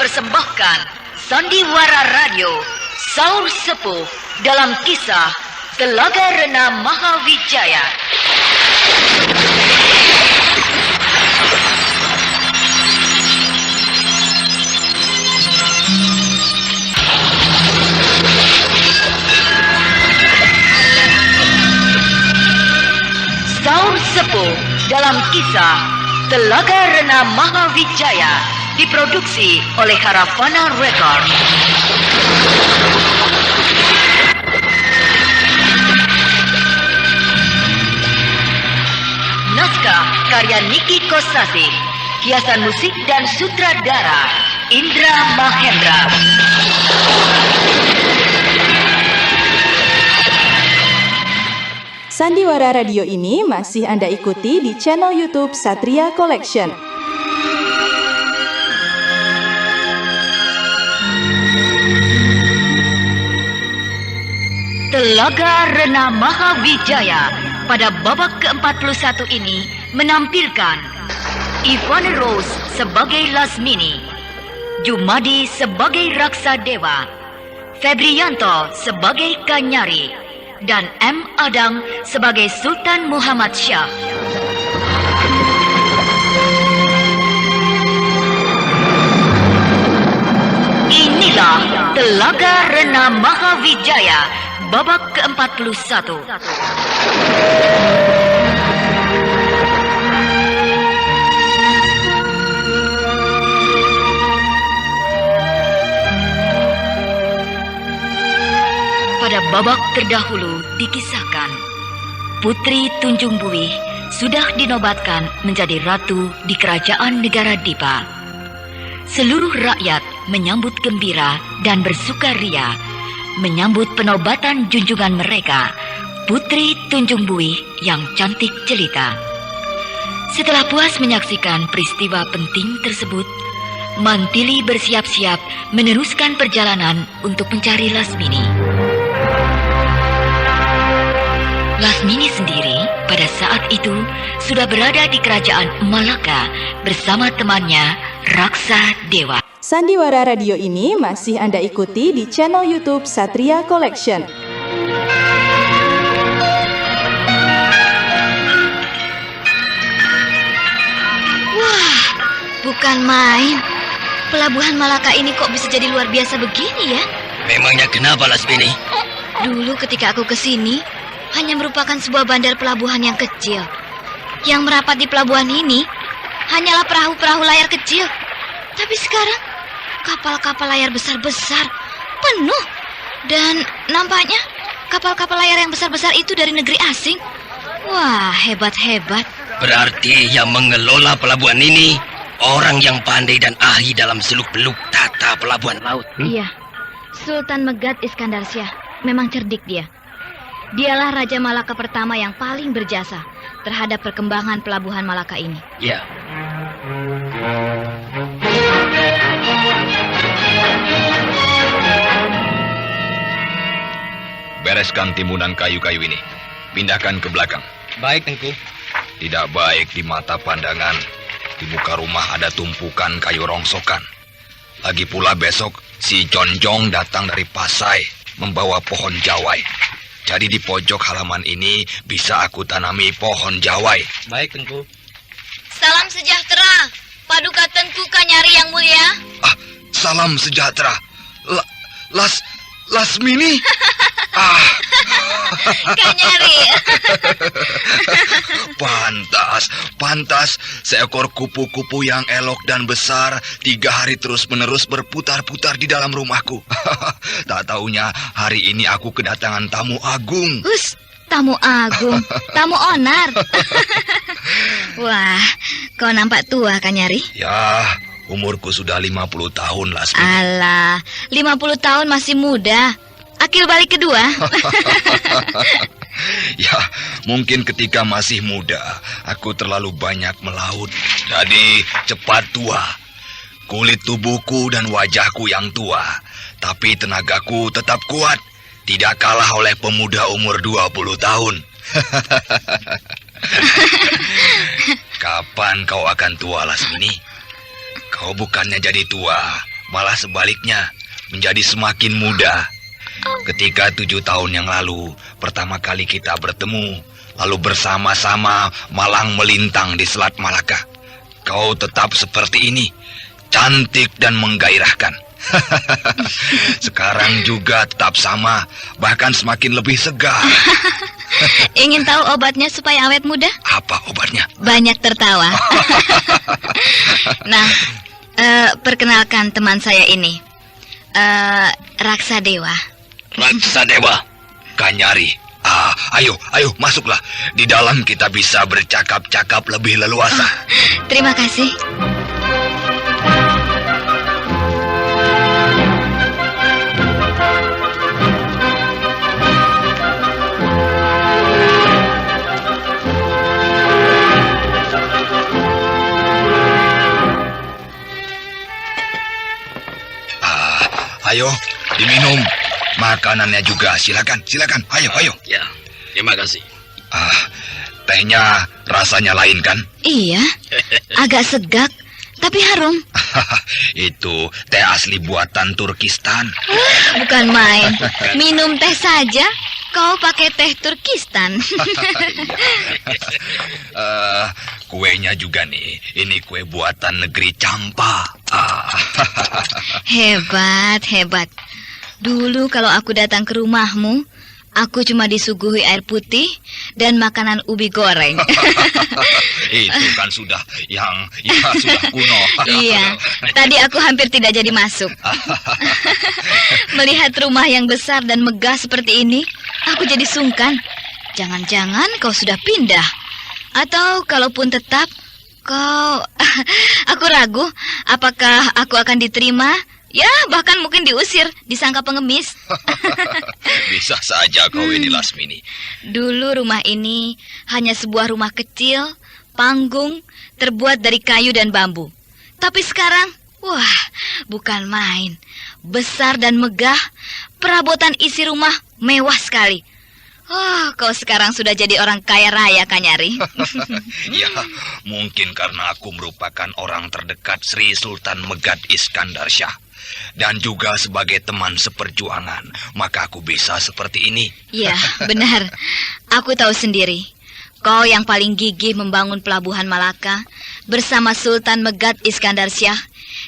mempersembahkan Sandiwara Radio, Saur Sepuh dalam kisah Telaga Rena Mahawijaya. Saur Sepuh dalam kisah Telaga Rena Mahawijaya diproduksi oleh Caravana Record. Naskah karya Niki Kosasih, hiasan musik dan sutradara Indra Mahendra. Sandiwara Radio ini masih Anda ikuti di channel YouTube Satria Collection. Telaga Rena Mahawijaya pada babak ke-41 ini menampilkan Ivana Rose sebagai Lasmini, Jumadi sebagai Raksa Dewa, Febrianto sebagai Kanyari, dan M. Adang sebagai Sultan Muhammad Shah. Inilah Telaga Rena Mahawijaya babak ke-41. Pada babak terdahulu dikisahkan, Putri Tunjung Buwih sudah dinobatkan menjadi ratu di kerajaan negara Dipa. Seluruh rakyat menyambut gembira dan bersukaria menyambut penobatan junjungan mereka, Putri Tunjung Buwih yang cantik jelita. Setelah puas menyaksikan peristiwa penting tersebut, Mantili bersiap-siap meneruskan perjalanan untuk mencari Lasmini. Lasmini sendiri pada saat itu sudah berada di kerajaan Malaka bersama temannya Raksa Dewa. Sandiwara Radio ini masih Anda ikuti di channel YouTube Satria Collection. Wah, bukan main. Pelabuhan Malaka ini kok bisa jadi luar biasa begini ya? Memangnya kenapa, Lasmini? Dulu ketika aku kesini, hanya merupakan sebuah bandar pelabuhan yang kecil. Yang merapat di pelabuhan ini hanyalah perahu-perahu layar kecil. Tapi sekarang kapal-kapal layar besar-besar penuh. Dan nampaknya kapal-kapal layar yang besar-besar itu dari negeri asing. Wah, hebat-hebat. Berarti yang mengelola pelabuhan ini orang yang pandai dan ahli dalam seluk-beluk tata pelabuhan laut. Iya, Sultan Megat Iskandar Shah. Memang cerdik dia. Dialah Raja Malaka pertama yang paling berjasa terhadap perkembangan pelabuhan Malaka ini. Ya. Bereskan timbunan kayu-kayu ini. Pindahkan ke belakang. Baik, Tengku. Tidak baik di mata pandangan. Di muka rumah ada tumpukan kayu rongsokan. Lagi pula besok si Jonjong datang dari Pasai membawa pohon jawai. Jadi di pojok halaman ini bisa aku tanami pohon jawai. Baik, Tengku. Salam sejahtera, Paduka Tengku Kanyari yang mulia. Ah, salam sejahtera. Lasmini. Kanyari. Pantas seekor kupu-kupu yang elok dan besar 3 hari terus-menerus berputar-putar di dalam rumahku. Tak taunya hari ini aku kedatangan tamu agung. Tamu agung, tamu onar. Wah, kau nampak tua, Kanyari. Ya, umurku sudah 50 tahun, Lasmini. Alah, 50 tahun masih muda. Akil balik kedua. Ya, mungkin ketika masih muda, aku terlalu banyak melaut. Jadi cepat tua. Kulit tubuhku dan wajahku yang tua, tapi tenagaku tetap kuat. Tidak kalah oleh pemuda umur 20 tahun. Kapan kau akan tua, Lasmini? Kau bukannya jadi tua, malah sebaliknya menjadi semakin muda. Ketika 7 tahun yang lalu pertama kali kita bertemu, lalu bersama-sama malang melintang di Selat Malaka, kau tetap seperti ini, cantik dan menggairahkan. Sekarang juga tetap sama, bahkan semakin lebih segar. Ingin tahu obatnya supaya awet muda? Apa obatnya? Banyak tertawa. Nah, perkenalkan teman saya ini, Raksa Dewa. Raksa Dewa. Kanyari. Ayo masuklah. Di dalam kita bisa bercakap-cakap lebih leluasa. Terima kasih. Ayo, diminum. Makanannya juga, silakan. Ayo. Ya, terima kasih. Tehnya rasanya lain kan? Iya, agak segak, tapi harum. Itu teh asli buatan Turkistan. Bukan main, minum teh saja, kau pakai teh Turkistan. Kuenya juga nih, ini kue buatan negeri Campa. Hebat. Dulu kalau aku datang ke rumahmu, aku cuma disuguhi air putih dan makanan ubi goreng. Itu kan sudah sudah kuno. Iya, tadi aku hampir tidak jadi masuk. Melihat rumah yang besar dan megah seperti ini, aku jadi sungkan. Jangan-jangan kau sudah pindah. Atau kalaupun tetap, aku ragu apakah aku akan diterima. Ya, bahkan mungkin diusir, disangka pengemis. Bisa saja kau ini, Lasmini. Dulu rumah ini hanya sebuah rumah kecil, panggung, terbuat dari kayu dan bambu. Tapi sekarang, wah, bukan main. Besar dan megah, perabotan isi rumah mewah sekali. Oh, kau sekarang sudah jadi orang kaya raya, Kanyari. Ya, mungkin karena aku merupakan orang terdekat Sri Sultan Megad Iskandar Shah. Dan juga sebagai teman seperjuangan, maka aku bisa seperti ini. Ya, benar. Aku tahu sendiri. Kau yang paling gigih membangun pelabuhan Malaka bersama Sultan Megad Iskandar Shah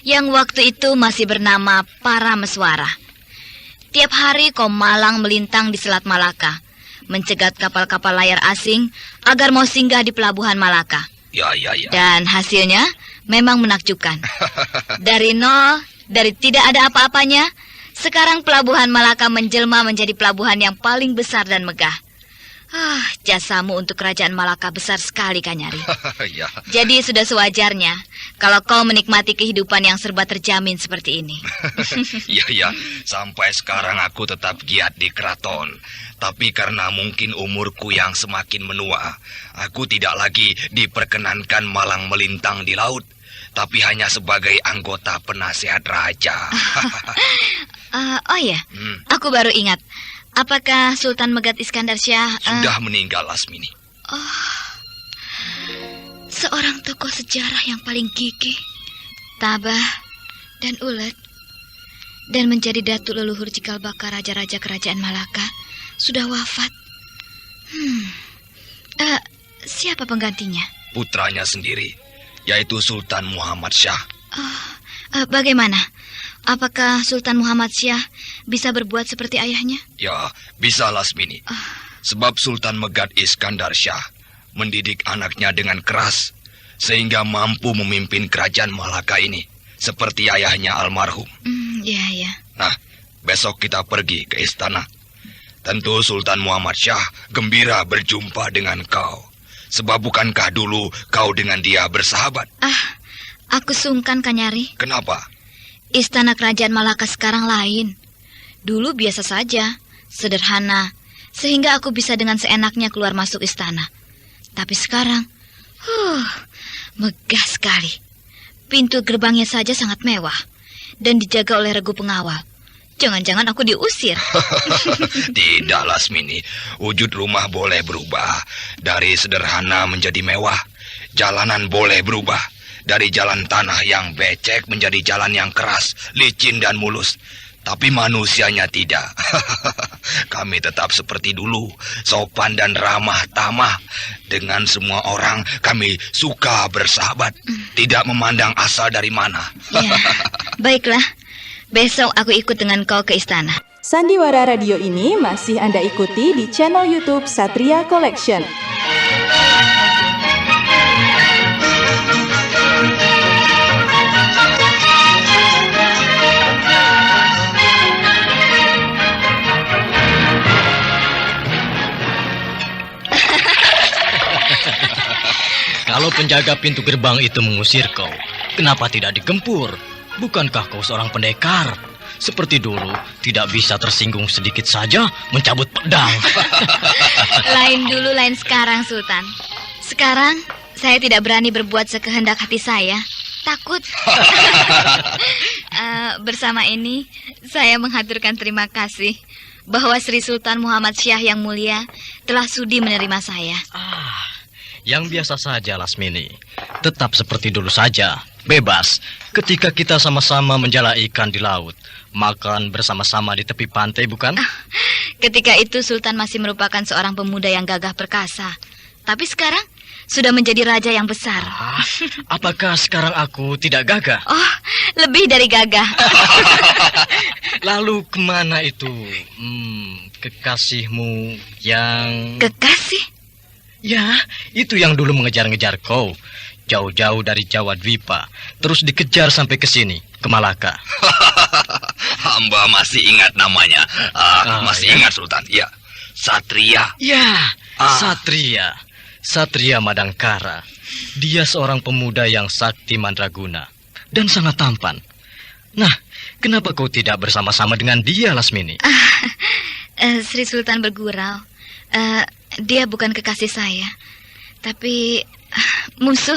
yang waktu itu masih bernama Parameswara. Tiap hari kau malang melintang di Selat Malaka, mencegat kapal-kapal layar asing agar mau singgah di pelabuhan Malaka. Ya. Dan hasilnya memang menakjubkan. Dari tidak ada apa-apanya, sekarang pelabuhan Malaka menjelma menjadi pelabuhan yang paling besar dan megah. Jasamu untuk kerajaan Malaka besar sekali, Kanyari. Ya. Jadi sudah sewajarnya kalau kau menikmati kehidupan yang serba terjamin seperti ini. Ya, sampai sekarang aku tetap giat di keraton. Tapi karena mungkin umurku yang semakin menua, aku tidak lagi diperkenankan malang melintang di laut, tapi hanya sebagai anggota penasehat raja. Oh ya, aku baru ingat. Apakah Sultan Megad Iskandar Shah sudah meninggal, Lasmini? Seorang tokoh sejarah yang paling gigih, tabah, dan ulet, dan menjadi datuk leluhur cikal bakal raja-raja kerajaan Malaka, sudah wafat. Siapa penggantinya? Putranya sendiri, yaitu Sultan Muhammad Shah. Bagaimana? Apakah Sultan Muhammad Shah bisa berbuat seperti ayahnya? Ya, bisa, Lasmini. Sebab Sultan Megad Iskandar Shah mendidik anaknya dengan keras, sehingga mampu memimpin kerajaan Malaka ini, seperti ayahnya almarhum. Ya. Nah, besok kita pergi ke istana. Tentu Sultan Muhammad Shah gembira berjumpa dengan kau. Sebab bukankah dulu kau dengan dia bersahabat? Aku sungkan, Kanyari. Kenapa? Istana kerajaan Malaka sekarang lain. Dulu biasa saja, sederhana, sehingga aku bisa dengan seenaknya keluar masuk istana. Tapi sekarang, megah sekali. Pintu gerbangnya saja sangat mewah dan dijaga oleh regu pengawal. Jangan-jangan aku diusir. Tidak, Lasmini. Wujud rumah boleh berubah. Dari sederhana menjadi mewah. Jalanan boleh berubah. dari jalan tanah yang becek menjadi jalan yang keras, licin dan mulus. Tapi manusianya tidak. Kami tetap seperti dulu, sopan dan ramah tamah. Dengan semua orang kami suka bersahabat, tidak memandang asal dari mana. Ya, baiklah. Besok aku ikut dengan kau ke istana. Sandiwara radio ini masih Anda ikuti di channel YouTube Satria Collection. Kalau penjaga pintu gerbang itu mengusir kau, kenapa tidak digempur? Bukankah kau seorang pendekar? Seperti dulu, tidak bisa tersinggung sedikit saja mencabut pedang. Lain dulu, lain sekarang, Sultan. Sekarang, saya tidak berani berbuat sekehendak hati saya. Takut. Bersama ini, saya menghaturkan terima kasih bahwa Sri Sultan Muhammad Syah yang mulia telah sudi menerima saya. Yang biasa saja, Lasmini. Tetap seperti dulu saja, bebas. Ketika kita sama-sama menjala ikan di laut, makan bersama-sama di tepi pantai, bukan? Ketika itu Sultan masih merupakan seorang pemuda yang gagah perkasa. Tapi sekarang sudah menjadi raja yang besar. Apakah sekarang aku tidak gagah? Oh, lebih dari gagah. Lalu kemana itu kekasihmu yang... Kekasih? Ya, itu yang dulu mengejar-ngejar kau. Jauh-jauh dari Jawa Dwipa, terus dikejar sampai ke sini, ke Malaka. Hamba masih ingat namanya. Masih ya? ingat, Sultan. Ya, Satria. Ya, Satria. Satria Madangkara. Dia seorang pemuda yang sakti mandraguna dan sangat tampan. Nah, kenapa kau tidak bersama-sama dengan dia, Lasmini? Sri Sultan bergurau. Dia bukan kekasih saya, tapi musuh.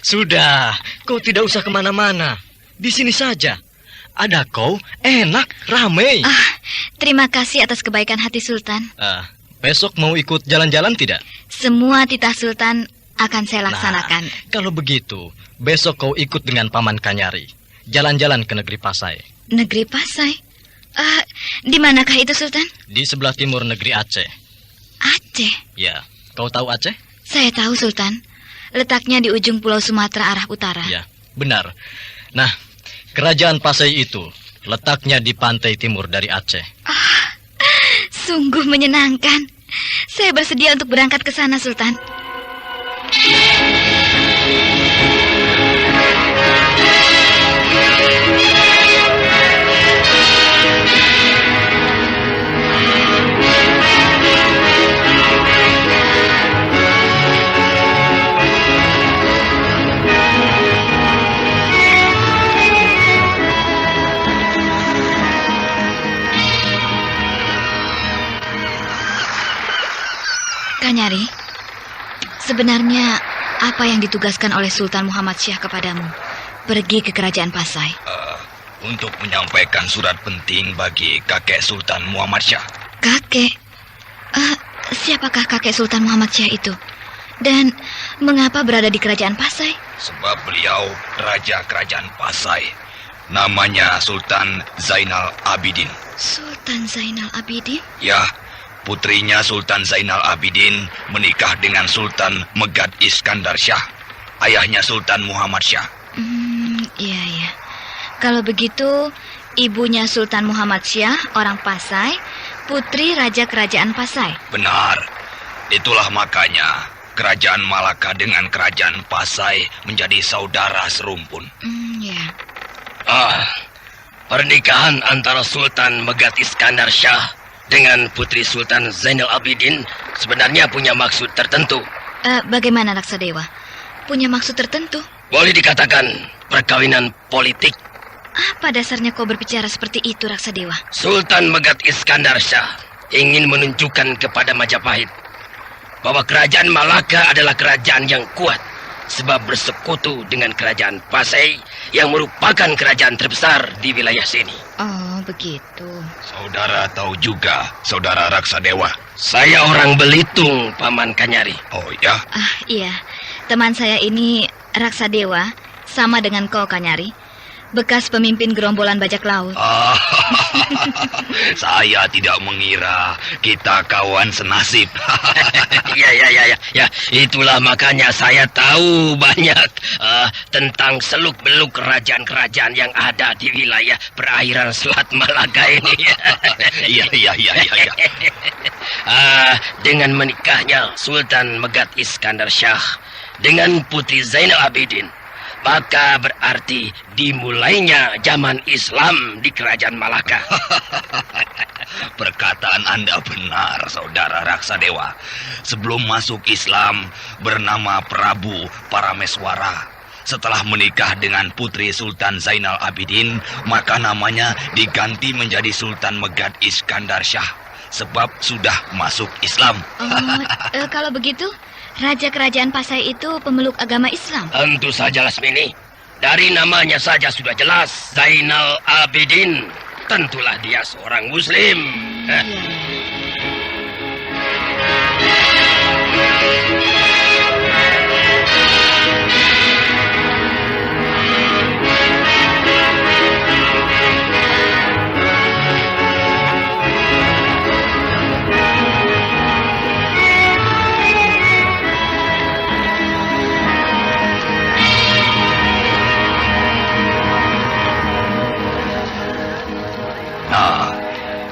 Sudah, kau tidak usah kemana-mana. Di sini saja. Ada kau, enak, ramai. Terima kasih atas kebaikan hati Sultan. Besok mau ikut jalan-jalan tidak? Semua titah Sultan akan saya laksanakan. Kalau begitu, besok kau ikut dengan Paman Kanyari. Jalan-jalan ke negeri Pasai. Negeri Pasai? Di manakah itu, Sultan? Di sebelah timur negeri Aceh. Aceh? Ya, kau tahu Aceh? Saya tahu, Sultan. Letaknya di ujung pulau Sumatera arah utara. Ya, benar. Nah, kerajaan Pasai itu letaknya di pantai timur dari Aceh. Sungguh menyenangkan. Saya bersedia untuk berangkat ke sana, Sultan. Kanyari, sebenarnya apa yang ditugaskan oleh Sultan Muhammad Syah kepadamu? Pergi ke kerajaan Pasai. Untuk menyampaikan surat penting bagi kakek Sultan Muhammad Syah. Kakek? Siapakah kakek Sultan Muhammad Syah itu? Dan mengapa berada di kerajaan Pasai? Sebab beliau raja kerajaan Pasai. Namanya Sultan Zainal Abidin. Sultan Zainal Abidin? Ya, putrinya Sultan Zainal Abidin menikah dengan Sultan Megad Iskandar Syah, ayahnya Sultan Muhammad Syah. Iya. Kalau begitu, ibunya Sultan Muhammad Syah, orang Pasai, putri raja kerajaan Pasai. Benar. Itulah makanya kerajaan Malaka dengan kerajaan Pasai menjadi saudara serumpun. Ya. Pernikahan antara Sultan Megad Iskandar Syah dengan putri Sultan Zainal Abidin sebenarnya punya maksud tertentu. Bagaimana, Raksadewa? Punya maksud tertentu? Boleh dikatakan perkawinan politik. Apa dasarnya kau berbicara seperti itu, Raksadewa? Sultan Megad Iskandar Syah ingin menunjukkan kepada Majapahit bahwa kerajaan Malaka adalah kerajaan yang kuat sebab bersekutu dengan kerajaan Pasai yang merupakan kerajaan terbesar di wilayah sini. Oh, begitu. Saudara tahu juga, Saudara Raksadewa. Saya orang Belitung, Paman Kanyari. Oh ya? Iya. Teman saya ini Raksadewa sama dengan kau, Kanyari, bekas pemimpin gerombolan bajak laut. Saya tidak mengira kita kawan senasib. Ya, itulah makanya saya tahu banyak tentang seluk-beluk kerajaan-kerajaan yang ada di wilayah perairan Selat Malaka ini. Iya. Dengan menikahnya Sultan Megat Iskandar Shah dengan Putri Zainal Abidin, maka berarti dimulainya zaman Islam di Kerajaan Malaka. Perkataan Anda benar, Saudara Raksadewa. Sebelum masuk Islam, bernama Prabu Parameswara. Setelah menikah dengan Putri Sultan Zainal Abidin, maka namanya diganti menjadi Sultan Megat Iskandar Shah, sebab sudah masuk Islam. Kalau begitu, Raja Kerajaan Pasai itu pemeluk agama Islam? Tentu saja, Lasmini. Dari namanya saja sudah jelas, Zainal Abidin. Tentulah dia seorang Muslim.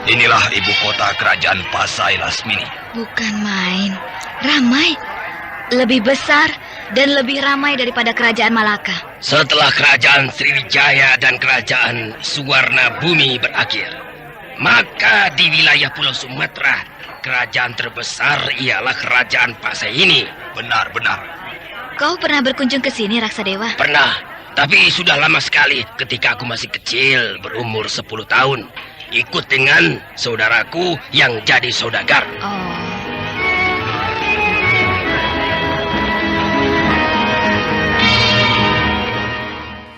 Inilah ibu kota kerajaan Pasai, Lasmini. Bukan main. Ramai. Lebih besar dan lebih ramai daripada kerajaan Malaka. Setelah kerajaan Sriwijaya dan kerajaan Suwarna Bumi berakhir, maka di wilayah Pulau Sumatera, kerajaan terbesar ialah kerajaan Pasai ini. Benar. Kau pernah berkunjung ke sini, Raksadewa? Pernah, tapi sudah lama sekali ketika aku masih kecil, berumur 10 tahun. Ikut dengan saudaraku yang jadi saudagar.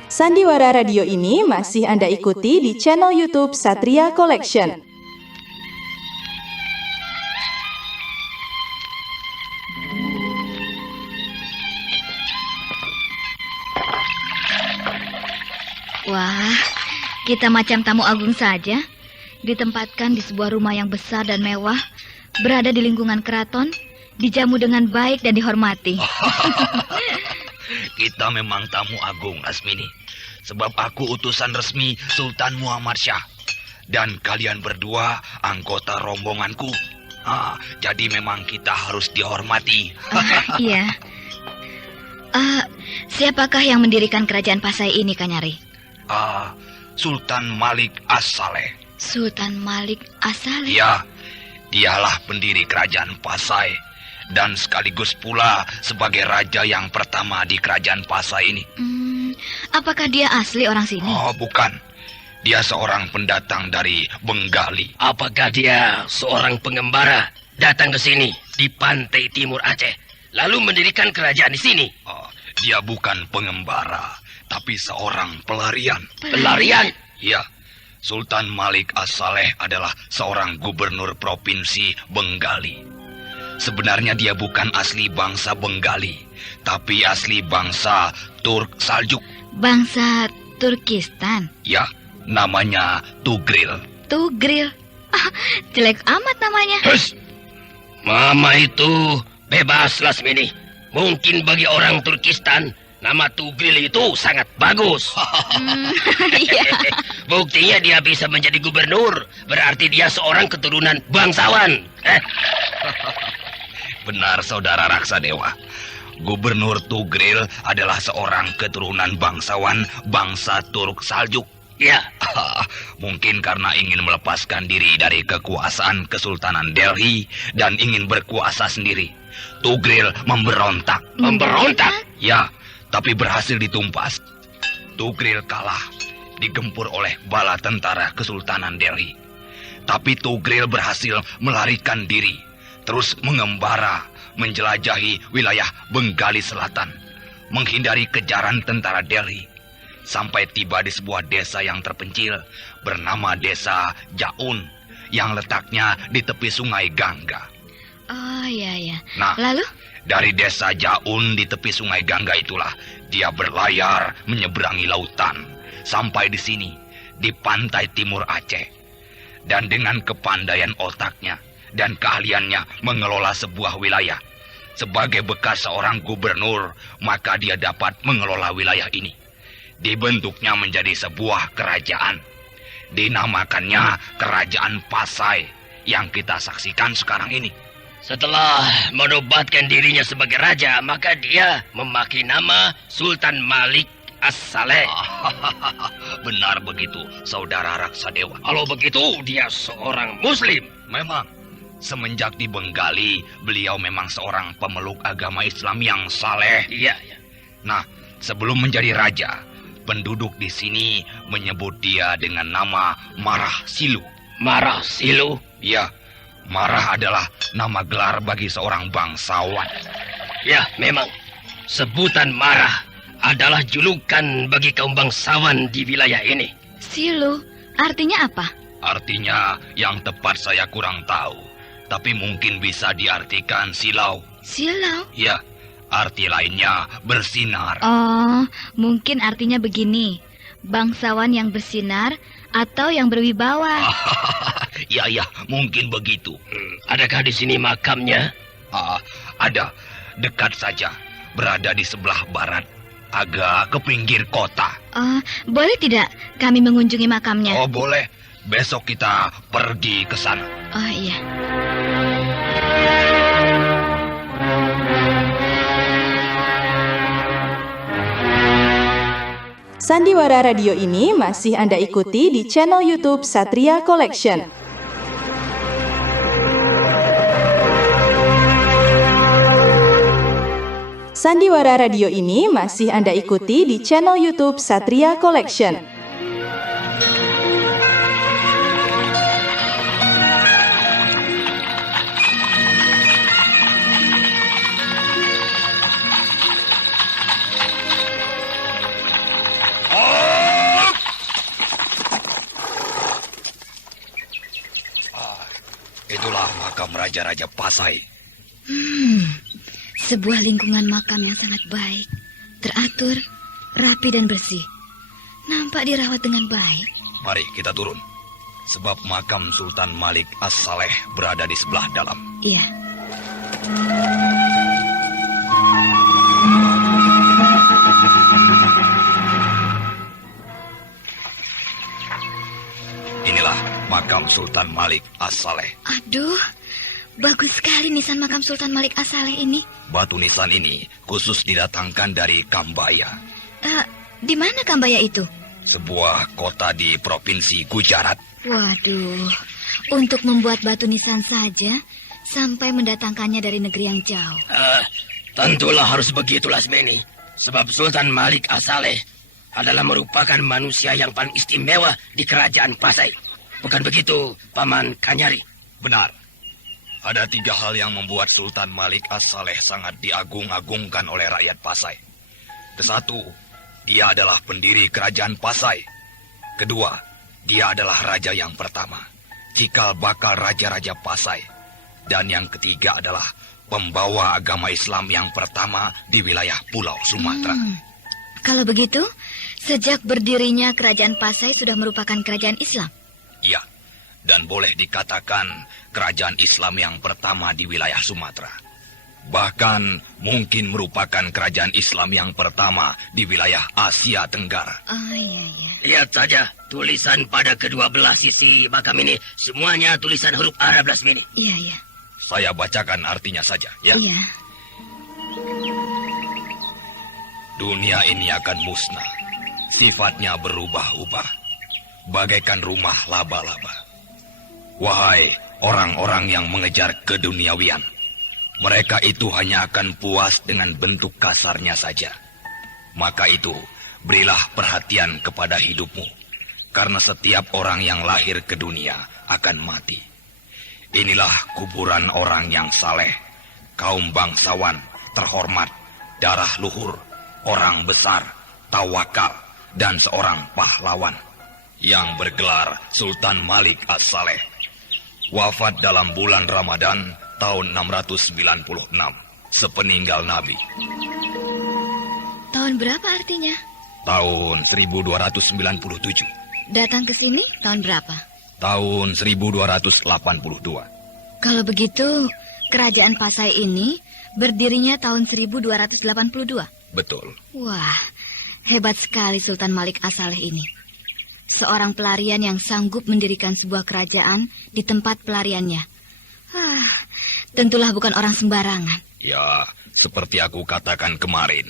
Sandiwara radio ini masih Anda ikuti di channel YouTube Satria Collection. Wah, kita macam tamu agung saja. Ditempatkan di sebuah rumah yang besar dan mewah, berada di lingkungan keraton, dijamu dengan baik dan dihormati. Kita memang tamu agung, Lasmini. Sebab aku utusan resmi Sultan Muhammad Shah. Dan kalian berdua anggota rombonganku. Jadi memang kita harus dihormati. Iya. Siapakah yang mendirikan kerajaan Pasai ini, Kanyari? Sultan Malik As-Saleh. Sultan Malik As-Saleh? Ya, dialah pendiri kerajaan Pasai dan sekaligus pula sebagai raja yang pertama di kerajaan Pasai ini. Apakah dia asli orang sini? Oh, bukan. Dia seorang pendatang dari Bengali. Apakah dia seorang pengembara datang ke sini di pantai timur Aceh, lalu mendirikan kerajaan di sini? Dia bukan pengembara, tapi seorang pelarian. Pelarian? Ya. Sultan Malik As-Saleh adalah seorang gubernur provinsi Bengali. Sebenarnya dia bukan asli bangsa Bengali, tapi asli bangsa Turk Saljuk. Bangsa Turkistan? Ya, namanya Tugril. Tugril? Jelek amat namanya. Hus! Mama itu bebas, Lasmini. Mungkin bagi orang Turkistan, nama Tugril itu sangat bagus. Iya. Buktinya dia bisa menjadi gubernur. Berarti dia seorang keturunan bangsawan. Benar, Saudara Raksadewa. Gubernur Tugril adalah seorang keturunan bangsawan bangsa Turk Saljuk. Ya. Mungkin karena ingin melepaskan diri dari kekuasaan Kesultanan Delhi dan ingin berkuasa sendiri, Tugril memberontak. Memberontak? Ya, tapi berhasil ditumpas. Tugril kalah, digempur oleh bala tentara Kesultanan Delhi. Tapi Tugril berhasil melarikan diri, terus mengembara, menjelajahi wilayah Bengali Selatan, menghindari kejaran tentara Delhi, sampai tiba di sebuah desa yang terpencil bernama Desa Jaun, yang letaknya di tepi sungai Gangga. Oh, iya. Nah, lalu? Dari Desa Jaun di tepi sungai Gangga itulah Dia berlayar menyeberangi lautan sampai di sini, di pantai timur Aceh. Dan dengan kepandaian otaknya dan keahliannya mengelola sebuah wilayah, sebagai bekas seorang gubernur, maka dia dapat mengelola wilayah ini. Dibentuknya menjadi sebuah kerajaan. Dinamakannya Kerajaan Pasai yang kita saksikan sekarang ini. Setelah menobatkan dirinya sebagai raja, maka dia memakai nama Sultan Malik As-Saleh. Benar begitu, saudara Raksadewa. Kalau begitu, dia seorang Muslim. Memang, semenjak di Benggali, beliau memang seorang pemeluk agama Islam yang saleh. Iya. Nah, sebelum menjadi raja, penduduk di sini menyebut dia dengan nama Marah Silu. Marah Silu? Ya, Marah adalah nama gelar bagi seorang bangsawan. Ya, memang. Sebutan Marah adalah julukan bagi kaum bangsawan di wilayah ini. Silu, artinya apa? Artinya yang tepat saya kurang tahu, tapi mungkin bisa diartikan silau. Silau? Ya, arti lainnya bersinar. Oh, mungkin artinya begini. Bangsawan yang bersinar atau yang berwibawa. Ya, mungkin begitu. Adakah di sini makamnya? Ada, dekat saja. Berada di sebelah barat, agak ke pinggir kota. Boleh tidak kami mengunjungi makamnya? Oh, boleh. Besok kita pergi ke sana. Oh, iya. Sandiwara Radio ini masih Anda ikuti di channel YouTube Satria Collection. Sandiwara Radio ini masih Anda ikuti di channel YouTube Satria Collection. Itulah makam Raja-Raja Pasai. Sebuah lingkungan makam yang sangat baik, teratur, rapi dan bersih. Nampak dirawat dengan baik. Mari kita turun, sebab makam Sultan Malik As-Saleh berada di sebelah dalam. Iya. Inilah makam Sultan Malik As-Saleh. Aduh, bagus sekali nisan makam Sultan Malik As-Saleh ini. Batu nisan ini khusus didatangkan dari Kambaya, Di mana Kambaya itu? sebuah kota di provinsi Gujarat. Waduh, untuk membuat batu nisan saja sampai mendatangkannya dari negeri yang jauh. Tentulah harus begitu, Lasmini. Sebab Sultan Malik As-Saleh adalah merupakan manusia yang paling istimewa di kerajaan Pasai. Bukan begitu, Paman Kanyari? Benar. Ada 3 hal yang membuat Sultan Malik As-Saleh sangat diagung-agungkan oleh rakyat Pasai. Kesatu, dia adalah pendiri kerajaan Pasai. Kedua, dia adalah raja yang pertama, cikal bakal raja-raja Pasai. Dan yang ketiga adalah pembawa agama Islam yang pertama di wilayah Pulau Sumatera. Kalau begitu, sejak berdirinya kerajaan Pasai sudah merupakan kerajaan Islam. Iya, dan boleh dikatakan kerajaan Islam yang pertama di wilayah Sumatera. Bahkan mungkin merupakan kerajaan Islam yang pertama di wilayah Asia Tenggara. Oh, iya. Lihat saja tulisan pada kedua belah sisi makam ini. Semuanya tulisan huruf Arab, Lasmini. Iya. Saya bacakan artinya saja, ya. Iya. Dunia ini akan musnah. Sifatnya berubah-ubah, bagaikan rumah laba-laba. Wahai orang-orang yang mengejar keduniawian, mereka itu hanya akan puas dengan bentuk kasarnya saja. Maka itu, berilah perhatian kepada hidupmu, karena setiap orang yang lahir ke dunia akan mati. Inilah kuburan orang yang saleh, kaum bangsawan, terhormat, darah luhur, orang besar, tawakal, dan seorang pahlawan yang bergelar Sultan Malik As-Saleh. Wafat dalam bulan Ramadan tahun 696, sepeninggal Nabi. Tahun Tahun berapa artinya? Tahun 1297. Datang ke sini tahun berapa? Tahun 1282. Kalau begitu, kerajaan Pasai ini berdirinya tahun 1282. Betul. Wah, hebat sekali Sultan Malik As-Saleh ini. Seorang pelarian yang sanggup mendirikan sebuah kerajaan di tempat pelariannya. Tentulah bukan orang sembarangan. Ya, seperti aku katakan kemarin,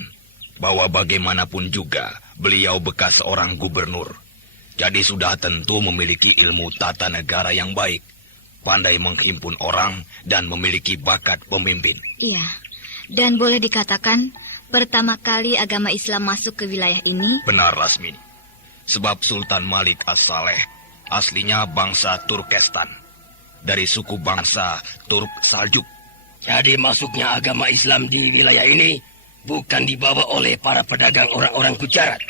bahwa bagaimanapun juga beliau bekas seorang gubernur. Jadi sudah tentu memiliki ilmu tata negara yang baik, pandai menghimpun orang, dan memiliki bakat pemimpin. Iya, dan boleh dikatakan pertama kali agama Islam masuk ke wilayah ini. Benar, Lasmini. Sebab Sultan Malik As-Saleh aslinya bangsa Turkestan, dari suku bangsa Turk Saljuk. Jadi masuknya agama Islam di wilayah ini bukan dibawa oleh para pedagang orang-orang Gujarat.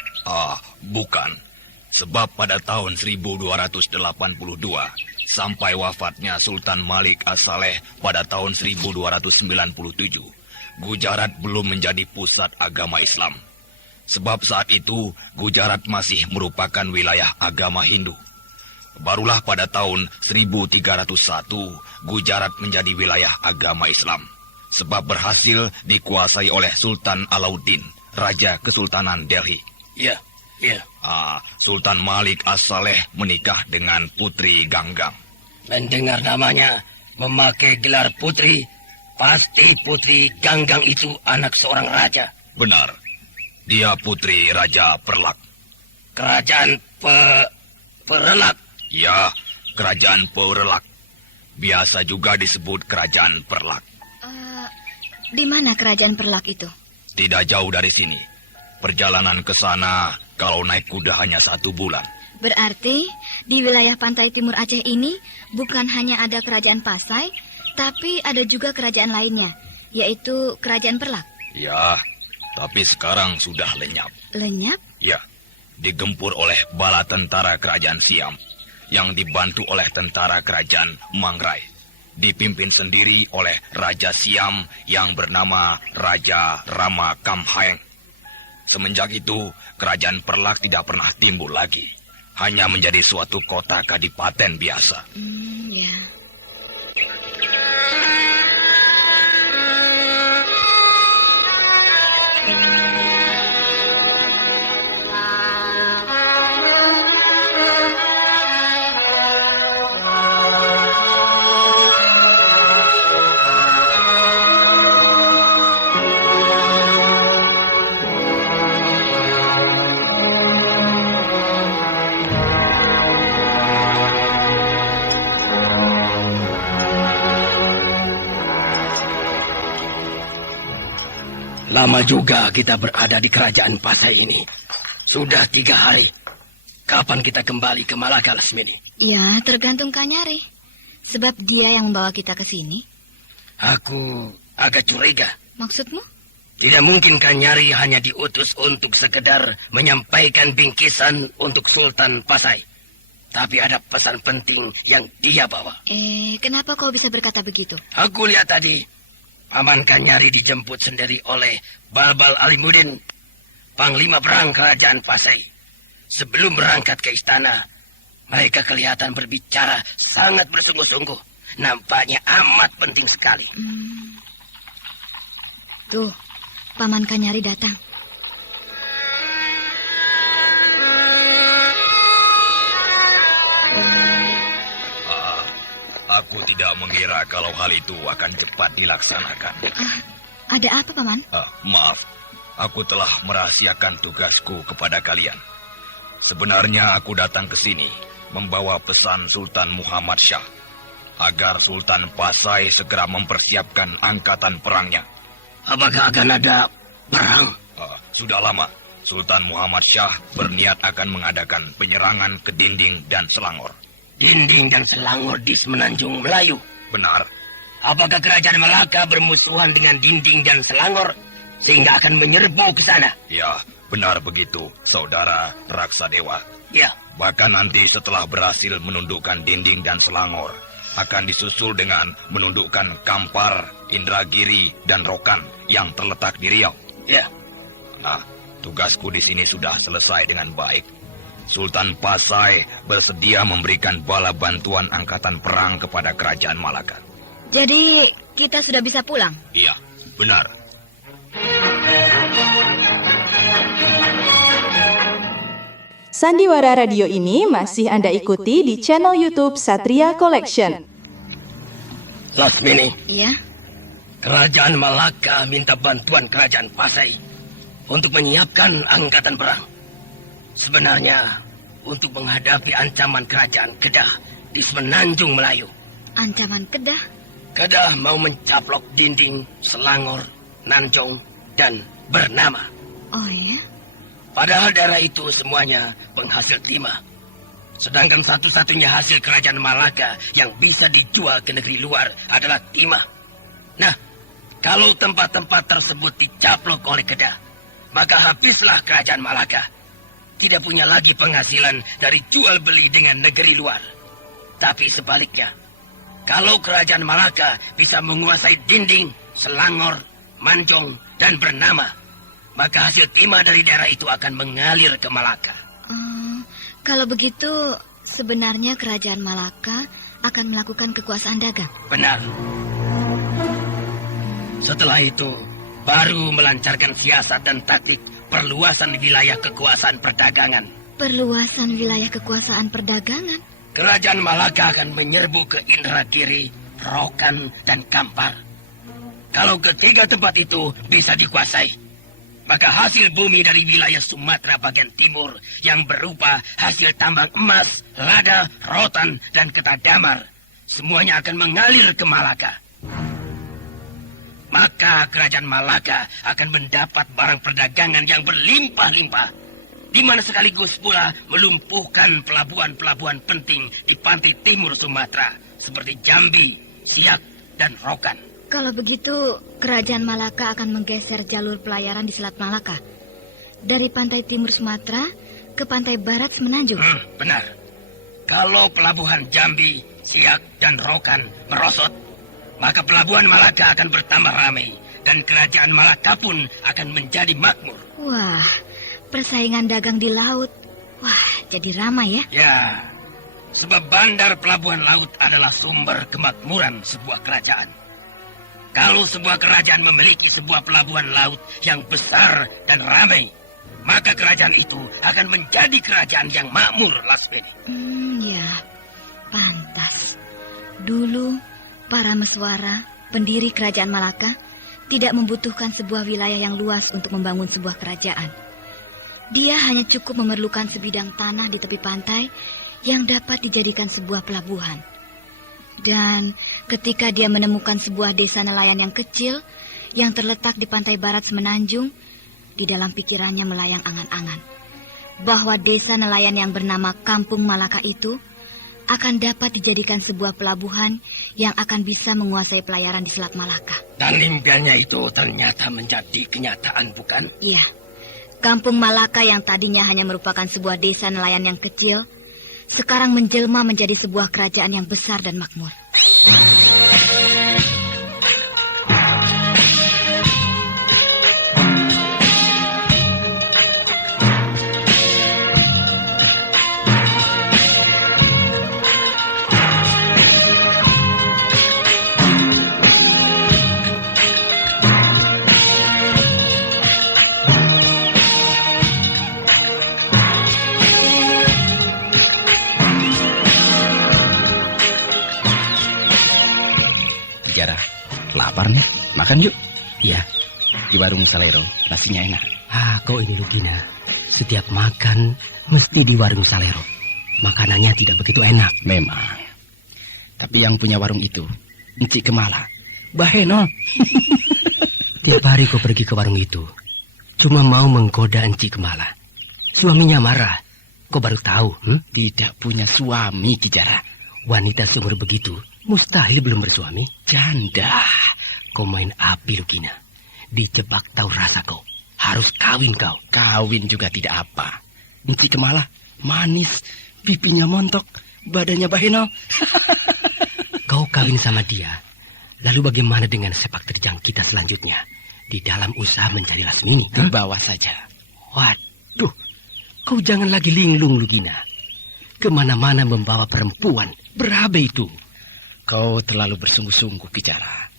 Bukan. Sebab pada tahun 1282 sampai wafatnya Sultan Malik As-Saleh pada tahun 1297, Gujarat belum menjadi pusat agama Islam. Sebab saat itu Gujarat masih merupakan wilayah agama Hindu. Barulah pada tahun 1301 Gujarat menjadi wilayah agama Islam. Sebab berhasil dikuasai oleh Sultan Alauddin, Raja Kesultanan Delhi. Iya. Sultan Malik As-Saleh menikah dengan Putri Ganggang. Mendengar namanya memakai gelar putri, pasti Putri Ganggang itu anak seorang raja. Benar. Dia putri Raja Perlak. Kerajaan Perelak. Ya, Kerajaan Perlak. Biasa juga disebut Kerajaan Perlak. Di mana kerajaan Perlak itu? Tidak jauh dari sini. Perjalanan ke sana kalau naik kuda hanya 1 bulan. Berarti di wilayah pantai timur Aceh ini bukan hanya ada kerajaan Pasai, tapi ada juga kerajaan lainnya, yaitu Kerajaan Perlak. Ya, tapi sekarang sudah lenyap. Lenyap? Ya, digempur oleh bala tentara Kerajaan Siam yang dibantu oleh tentara Kerajaan Mangrai, dipimpin sendiri oleh Raja Siam yang bernama Raja Rama Kamhaeng. Semenjak itu, Kerajaan Perlak tidak pernah timbul lagi, hanya menjadi suatu kota kadipaten biasa. Ya. Lama juga kita berada di kerajaan Pasai ini. Sudah 3 hari. Kapan kita kembali ke Malaka, Lasmini? Ya, tergantung Kanyari. Sebab dia yang membawa kita ke sini. Aku agak curiga. Maksudmu? Tidak mungkin Kanyari hanya diutus untuk sekedar menyampaikan bingkisan untuk Sultan Pasai. Tapi ada pesan penting yang dia bawa. Kenapa kau bisa berkata begitu? Aku lihat tadi Paman Kanyari dijemput sendiri oleh Balbal Alimuddin, Panglima Perang Kerajaan Pasai. Sebelum berangkat ke istana, mereka kelihatan berbicara sangat bersungguh-sungguh. Nampaknya amat penting sekali. Duh, Paman Kanyari datang. Aku tidak mengira kalau hal itu akan cepat dilaksanakan. Ada apa, Paman? Maaf, aku telah merahasiakan tugasku kepada kalian. Sebenarnya aku datang ke sini membawa pesan Sultan Muhammad Shah agar Sultan Pasai segera mempersiapkan angkatan perangnya. Apakah akan ada perang? Sudah lama Sultan Muhammad Shah berniat akan mengadakan penyerangan ke Dinding dan Selangor. Dinding dan Selangor di Semenanjung Melayu. Benar. Apakah kerajaan Malaka bermusuhan dengan Dinding dan Selangor sehingga akan menyerbu ke sana? Ya, benar begitu, Saudara Raksa Dewa. Ya. Bahkan nanti setelah berhasil menundukkan Dinding dan Selangor, akan disusul dengan menundukkan Kampar, Indragiri, dan Rokan yang terletak di Riau. Ya. Nah, Tugasku di sini sudah selesai dengan baik. Sultan Pasai bersedia memberikan bala bantuan angkatan perang kepada kerajaan Malaka. Jadi kita sudah bisa pulang? Iya, benar. Sandiwara radio ini masih Anda ikuti di channel YouTube Satria Collection. Lasmini, Iya. kerajaan Malaka minta bantuan kerajaan Pasai untuk menyiapkan angkatan perang. Sebenarnya untuk menghadapi ancaman kerajaan Kedah di Semenanjung Melayu. Ancaman Kedah? Kedah mau mencaplok dinding Selangor, Nanjong, dan Bernama. Oh ya? Padahal daerah itu semuanya penghasil timah. Sedangkan satu-satunya hasil kerajaan Malaka yang bisa dijual ke negeri luar adalah timah. Nah, kalau tempat-tempat tersebut dicaplok oleh Kedah, maka habislah kerajaan Malaka. Tidak punya lagi penghasilan dari jual beli dengan negeri luar. Tapi sebaliknya, kalau kerajaan Malaka bisa menguasai dinding, Selangor, Manjong, dan Bernama, maka hasil timah dari daerah itu akan mengalir ke Malaka. Kalau begitu, sebenarnya kerajaan Malaka akan melakukan kekuasaan dagang. Benar. Setelah itu, baru melancarkan siasat dan taktik perluasan wilayah kekuasaan perdagangan. Perluasan wilayah kekuasaan perdagangan? Kerajaan Malaka akan menyerbu ke Indragiri, Rokan, dan Kampar. Kalau ketiga tempat itu bisa dikuasai, maka hasil bumi dari wilayah Sumatera bagian timur yang berupa hasil tambang emas, lada, rotan, dan ketadamar semuanya akan mengalir ke Malaka. Maka kerajaan Malaka akan mendapat barang perdagangan yang berlimpah-limpah, di mana sekaligus pula melumpuhkan pelabuhan-pelabuhan penting di pantai timur Sumatera seperti Jambi, Siak, dan Rokan. Kalau begitu, kerajaan Malaka akan menggeser jalur pelayaran di Selat Malaka dari pantai timur Sumatera ke pantai barat Semenanjung. Benar. Kalau pelabuhan Jambi, Siak, dan Rokan merosot, maka pelabuhan Malaka akan bertambah ramai dan kerajaan Malaka pun akan menjadi makmur. Wah, persaingan dagang di laut. Wah, jadi ramai ya? Ya, sebab bandar pelabuhan laut adalah sumber kemakmuran sebuah kerajaan. Kalau sebuah kerajaan memiliki sebuah pelabuhan laut yang besar dan ramai, maka kerajaan itu akan menjadi kerajaan yang makmur, Lasmini. Ya, pantas. Dulu, para meswara, pendiri kerajaan Malaka, tidak membutuhkan sebuah wilayah yang luas untuk membangun sebuah kerajaan. Dia hanya cukup memerlukan sebidang tanah di tepi pantai yang dapat dijadikan sebuah pelabuhan. Dan ketika dia menemukan sebuah desa nelayan yang kecil yang terletak di pantai barat Semenanjung, di dalam pikirannya melayang angan-angan bahwa desa nelayan yang bernama Kampung Malaka itu akan dapat dijadikan sebuah pelabuhan yang akan bisa menguasai pelayaran di Selat Malaka. Dan impiannya itu ternyata menjadi kenyataan, bukan? Iya, Kampung Malaka yang tadinya hanya merupakan sebuah desa nelayan yang kecil, sekarang menjelma menjadi sebuah kerajaan yang besar dan makmur. Lapar nih, makan yuk. Iya, di warung Salero, nasinya enak. Kau ini Lugina, setiap makan mesti di warung Salero. Makanannya tidak begitu enak. Memang. Tapi yang punya warung itu, Encik Kemala. Baheno. Tiap hari kau pergi ke warung itu, cuma mau menggoda Encik Kemala. Suaminya marah. Kau baru tahu, Tidak punya suami, Kijara. Wanita seumur begitu mustahil belum bersuami. Janda. Kau main api, Lugina. Dijebak tahu rasa kau. Harus kawin kau. Kawin juga tidak apa. Encik Kemala manis, pipinya montok, badannya baheno. Kau kawin sama dia. Lalu bagaimana dengan sepak terjang kita selanjutnya? Di dalam usaha mencari Lasmini. Ke bawah saja. Waduh, kau jangan lagi linglung, Lugina. Kemana-mana membawa perempuan. Berabe itu. Kau terlalu bersungguh-sungguh bicara.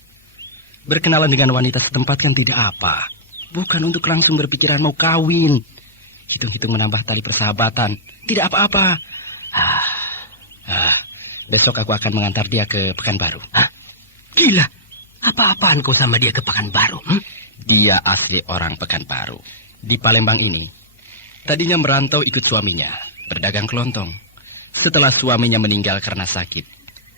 Berkenalan dengan wanita setempat kan tidak apa. Bukan untuk langsung berpikiran mau kawin. Hitung-hitung menambah tali persahabatan. Tidak apa-apa. Besok aku akan mengantar dia ke Pekanbaru. Hah? Gila. Apa-apaan kau sama dia ke Pekanbaru? Dia asli orang Pekanbaru. Di Palembang ini. Tadinya merantau ikut suaminya. Berdagang kelontong. Setelah suaminya meninggal karena sakit.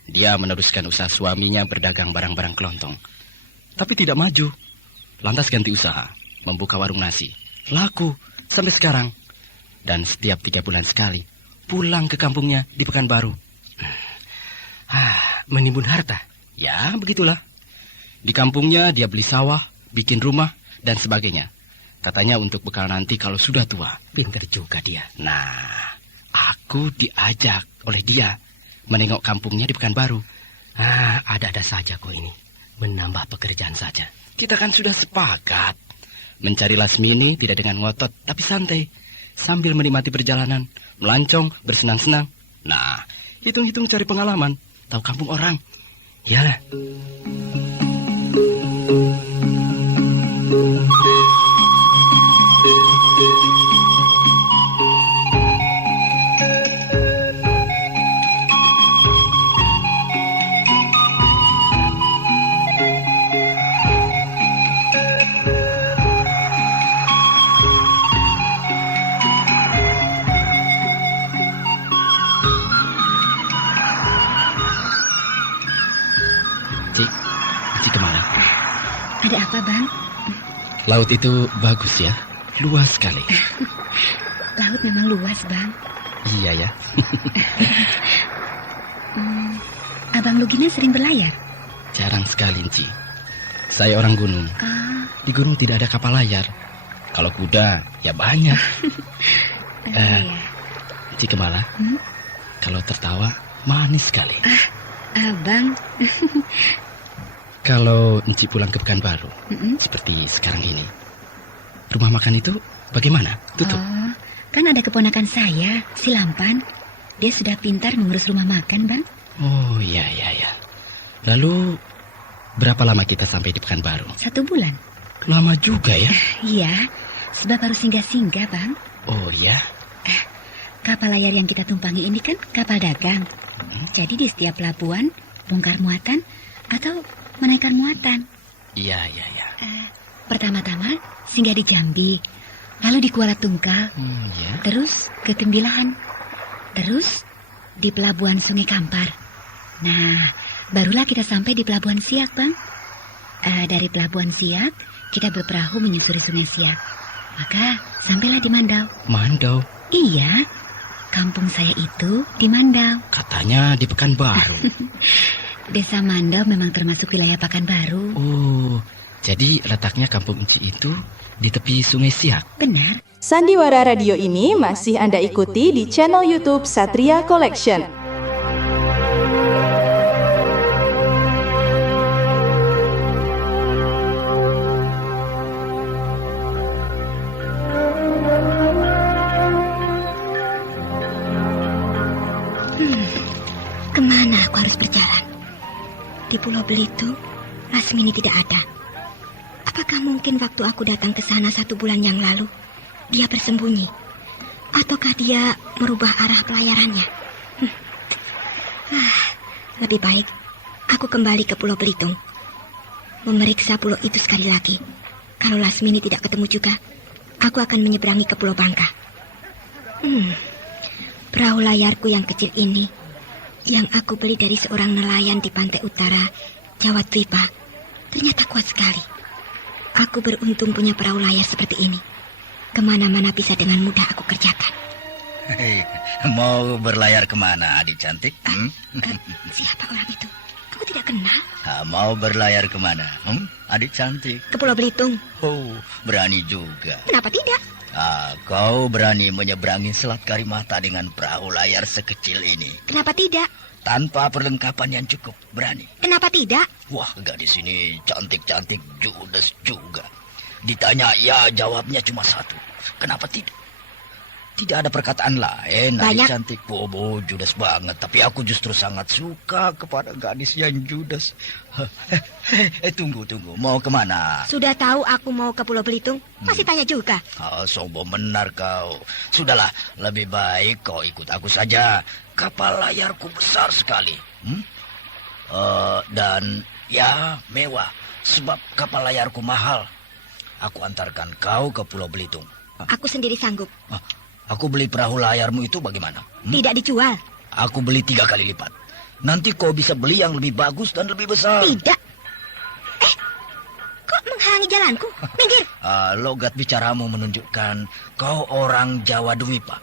Dia meneruskan usaha suaminya berdagang barang-barang kelontong. Tapi tidak maju. Lantas ganti usaha. Membuka warung nasi. Laku. Sampai sekarang. Dan setiap 3 bulan sekali. Pulang ke kampungnya di Pekanbaru. Menimbun harta. Ya, begitulah. Di kampungnya dia beli sawah, bikin rumah, dan sebagainya. Katanya untuk bekal nanti kalau sudah tua. Pinter juga dia. Nah, aku diajak oleh dia menengok kampungnya di Pekanbaru. Ada-ada saja kok ini. Menambah pekerjaan saja. Kita kan sudah sepakat. Mencari Lasmini tidak dengan ngotot, tapi santai. Sambil menikmati perjalanan, melancong, bersenang-senang. Nah, hitung-hitung cari pengalaman. Tahu kampung orang. Yalah. Cik kemana? Ada apa, Bang? Laut itu bagus ya, luas sekali. Laut memang luas, Bang. Iya ya. Abang Lugina sering berlayar? Jarang sekali, Ci. Saya orang gunung. Di gunung tidak ada kapal layar. Kalau kuda, ya banyak. Ci Kemala, kalau tertawa manis sekali. Abang. Kalau Enci pulang ke Pekanbaru, seperti sekarang ini, rumah makan itu bagaimana? Tutup? Oh, kan ada keponakan saya, si Lampan. Dia sudah pintar mengurus rumah makan, Bang. Oh, iya. Lalu, berapa lama kita sampai di Pekanbaru? 1 bulan. Lama juga ya? Iya, sebab baru singgah-singgah, Bang. Oh, ya? Kapal layar yang kita tumpangi ini kan kapal dagang. Jadi di setiap pelabuhan, bongkar muatan atau menaikkan muatan. Iya. Pertama-tama singgah di Jambi, lalu di Kuala Tungkal, terus ke Tembilahan, terus di Pelabuhan Sungai Kampar. Nah, barulah kita sampai di Pelabuhan Siak, Bang. Dari Pelabuhan Siak, kita berperahu menyusuri Sungai Siak. Maka sampailah di Mandau. Mandau? Iya, kampung saya itu di Mandau. Katanya di Pekanbaru. Desa Mandau memang termasuk wilayah Pekanbaru. Oh, jadi letaknya kampung Enci itu di tepi Sungai Siak. Benar. Sandiwara Radio ini masih Anda ikuti di channel YouTube Satria Collection. Kemana aku harus berjalan? Di Pulau Belitung, Lasmini tidak ada. Apakah mungkin waktu aku datang ke sana 1 bulan yang lalu, dia bersembunyi? Ataukah dia merubah arah pelayarannya? Lebih baik aku kembali ke Pulau Belitung. Memeriksa pulau itu sekali lagi. Kalau Lasmini tidak ketemu juga, aku akan menyeberangi ke Pulau Bangka. Perahu layarku yang kecil ini, yang aku beli dari seorang nelayan di pantai utara Jawa Twipa, ternyata kuat sekali. Aku beruntung punya perahu layar seperti ini. Kemana-mana bisa dengan mudah aku kerjakan. Hei, mau berlayar kemana, adik cantik? Siapa orang itu? Aku tidak kenal. Mau berlayar kemana, adik cantik? Ke Pulau Belitung. Oh, berani juga. Kenapa tidak? Kau berani menyeberangi Selat Karimata dengan perahu layar sekecil ini? Kenapa tidak? Tanpa perlengkapan yang cukup, berani. Kenapa tidak? Wah, gadis ini cantik-cantik judes juga. Ditanya ya, jawabnya cuma satu. Kenapa tidak? Tidak ada perkataan lain. Banyak. Adik cantik, Bobo, judes banget. Tapi aku justru sangat suka kepada gadis yang judes. Tunggu. Mau kemana? Sudah tahu aku mau ke Pulau Belitung, masih tanya juga. Sombong benar kau. Sudahlah, lebih baik kau ikut aku saja. Kapal layarku besar sekali. Dan ya mewah. Sebab kapal layarku mahal. Aku antarkan kau ke Pulau Belitung. Aku sendiri sanggup. Aku beli perahu layarmu itu bagaimana? Tidak dijual. Aku beli 3 kali lipat. Nanti kau bisa beli yang lebih bagus dan lebih besar. Tidak. Kok menghalangi jalanku? Minggir. Logat bicaramu menunjukkan kau orang Jawa Dewipa.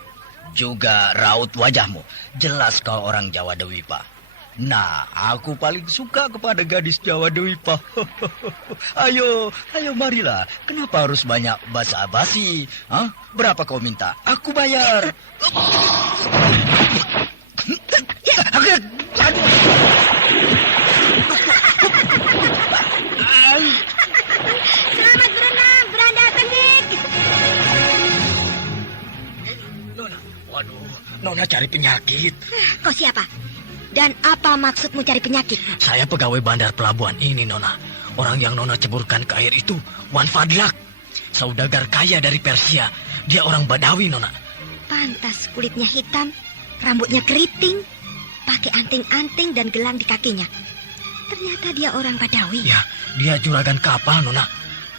Juga raut wajahmu. Jelas kau orang Jawa Dewipa. Nah, aku paling suka kepada gadis Jawa Dewipa. Ayo, marilah. Kenapa harus banyak basa-basi? Berapa kau minta? Aku bayar. Selamat berenang, beranda teknik. Nona cari penyakit. Kau siapa? Dan apa maksudmu cari penyakit? Saya pegawai bandar pelabuhan ini, Nona. Orang yang Nona ceburkan ke air itu Wan Fadlak, saudagar kaya dari Persia. Dia orang Badawi, Nona. Pantas kulitnya hitam, rambutnya keriting, pakai anting-anting dan gelang di kakinya. Ternyata dia orang Badawi. Ya, dia juragan kapal, Nona.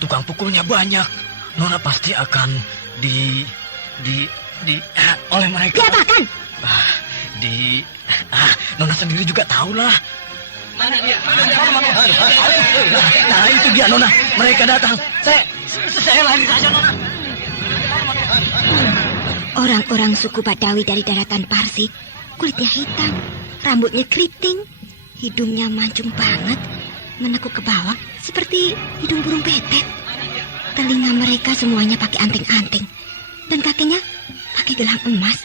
Tukang pukulnya banyak. Nona pasti akan oleh mereka. Diapakan? Nona sendiri juga tahulah. Mana dia? Nah, itu dia, Nona. Mereka datang. Saya lari saja, Nona. Orang-orang suku Badawi dari daratan Parsi, kulitnya hitam, rambutnya keriting, hidungnya mancung banget, menekuk ke bawah seperti hidung burung petet. Telinga mereka semuanya pakai anting-anting, dan kakinya pakai gelang emas.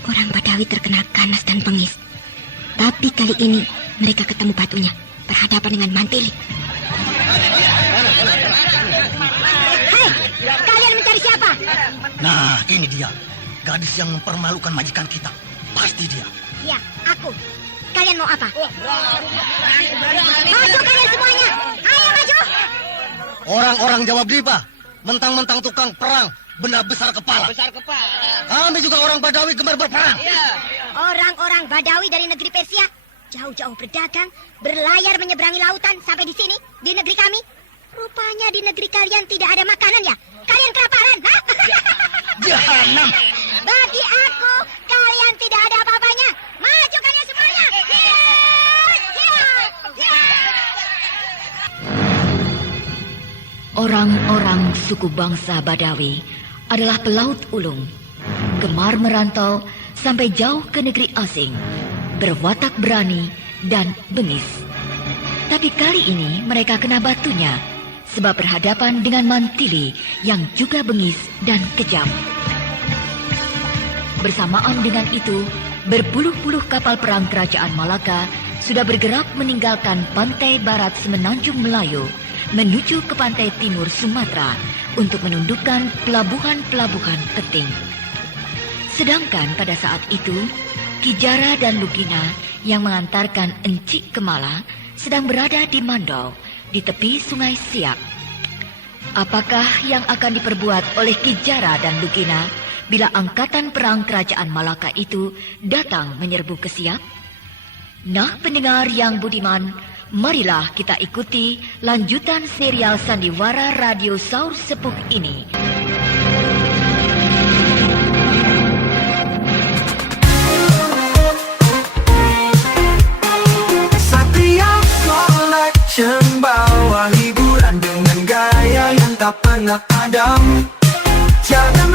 Orang Badawi terkenal ganas dan bengis. Tapi kali ini mereka ketemu batunya, berhadapan dengan Mantili. Hei, kalian mencari siapa? Nah, ini dia. Gadis yang mempermalukan majikan kita. Pasti dia. Ya, aku. Kalian mau apa? Maju kalian semuanya. Ayo maju. Orang-orang Jawa Blipa. Mentang-mentang tukang perang. Benda besar kepala. Kami juga orang Badawi gemar berperang. Orang-orang Badawi dari negeri Persia jauh-jauh berdagang, berlayar menyeberangi lautan sampai di sini, di negeri kami. Rupanya di negeri kalian tidak ada makanan ya? Kalian kelaparan, ha? Jahanam. Bagi aku, kalian tidak ada apa-apanya. Maju kalian semuanya. Orang-orang suku bangsa Badawi adalah pelaut ulung, gemar merantau sampai jauh ke negeri asing, berwatak berani dan bengis. Tapi kali ini mereka kena batunya, sebab berhadapan dengan Mantili yang juga bengis dan kejam. Bersamaan dengan itu, berpuluh-puluh kapal perang kerajaan Malaka sudah bergerak meninggalkan pantai barat semenanjung Melayu menuju ke pantai timur Sumatera untuk menundukkan pelabuhan-pelabuhan penting. Sedangkan pada saat itu, Kijara dan Lugina yang mengantarkan Encik Kemala sedang berada di Mandau, di tepi sungai Siak. Apakah yang akan diperbuat oleh Kijara dan Lugina bila angkatan perang kerajaan Malaka itu datang menyerbu ke Siak? Nah, pendengar yang budiman, marilah kita ikuti lanjutan serial Sandiwara Radio Saur Sepuh ini. Satria Collection bawa hiburan dengan gaya yang tak pernah padam. Jangan